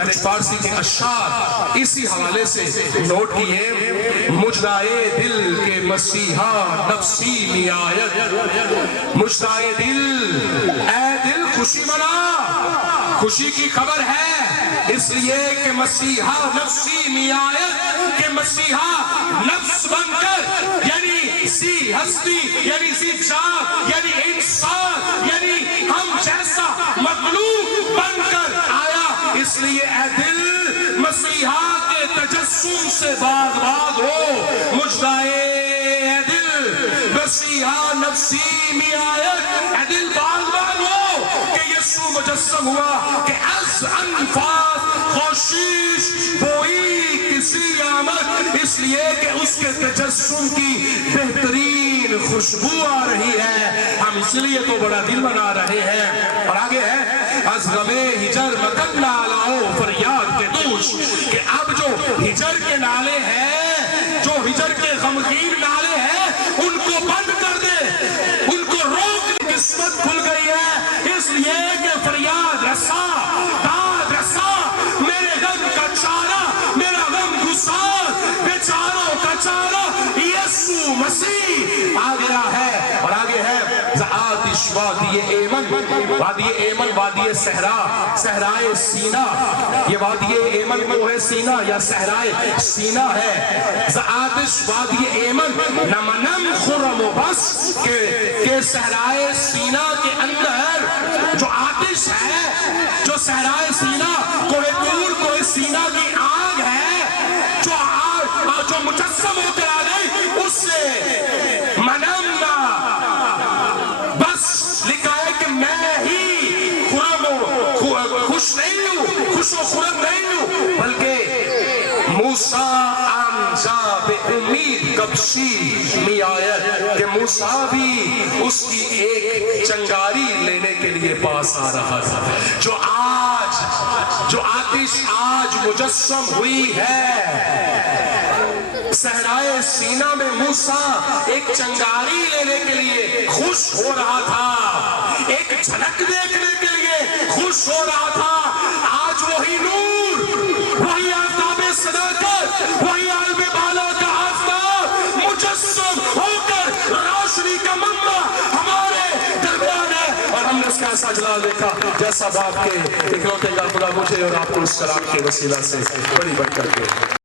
فارسی کے اشعار اسی حوالے سے نوٹ کیے. مجدائے دل کے مسیحا نفسی می آید. مجدائے دل، اے دل خوشی منا، خوشی کی خبر ہے اس لیے کہ مسیحا نفسی می آید، کہ مسیحا نفس بن کر یعنی سی ہستی یعنی سی جان یعنی انسان یعنی ہم جیسا مخلوق بن کر آیا. اس لیے اے دل مسیحا کے تجسم سے باغ باغ ہو. مجدائے اے دل مسیحا نفسی می آید، اے دل باغ باغ ہو کہ یسوع مجسم ہوا، کہ از انفاس خوشیش بوئی کسی آمد. اس لیے کہ اس کے تجسم کی بہترین خوشبو آ رہی ہے، ہم اس لیے تو بڑا دل بنا رہے ہیں. اور آگے ہے از غم ہجر مکن نالاؤ فریاد کے دوش، کہ اب جو ہجر کے نالے ہیں، جو ہجر کے غمگین نالے ہیں، ان کو بند کر دے، ان کو روک. قسمت کھل گئی ہے اس لیے کہ فریاد رسا، داد رسا، میرے غم کا چارہ، میرا غم گسار، بیچاروں کا چارہ یسوع مسیح آ گیا ہے. اور آگے ہے آتش وادی ایمن، وادی ایمن وادی صحرا، صحرائے سینا. یہ وادی ایمن وہ ہے سینا یا صحرائے سینا ہے. آتش وادی ایمن نمنم خرم و بس، کہ صحرائے سینا کے اندر جو آتش ہے، جو صحرائے سینا کوہ طور کوہ سینا کی آگ ہے، جو مجسم ہو کر آ گئی، اس سے منم خوش و خرم نہیں ہوں، بلکہ موسیٰ آنجا بے امید کبشی می آید، کہ موسیٰ بھی اس کی ایک چنگاری لینے کے لیے پاس آ رہا تھا. جو آتش آج مجسم ہوئی ہے صحرائے سینا میں، موسیٰ ایک چنگاری لینے کے لیے خوش ہو رہا تھا، ایک جھلک دیکھنے کے لیے خوش ہو رہا تھا. آج وہی نور، وہی آفتاب صداقت، وہی عالم بالا کا آفتاب مجسم ہو کر روشنی کا منبع ہمارے درمیان ہے. اور ہم نے اس کا ایسا جلال دیکھا جیسا باپ کے اکلوتے کا خدا مجھے اور آپ کو اس کلام کے وسیلہ سے بڑی بڑھ کر کے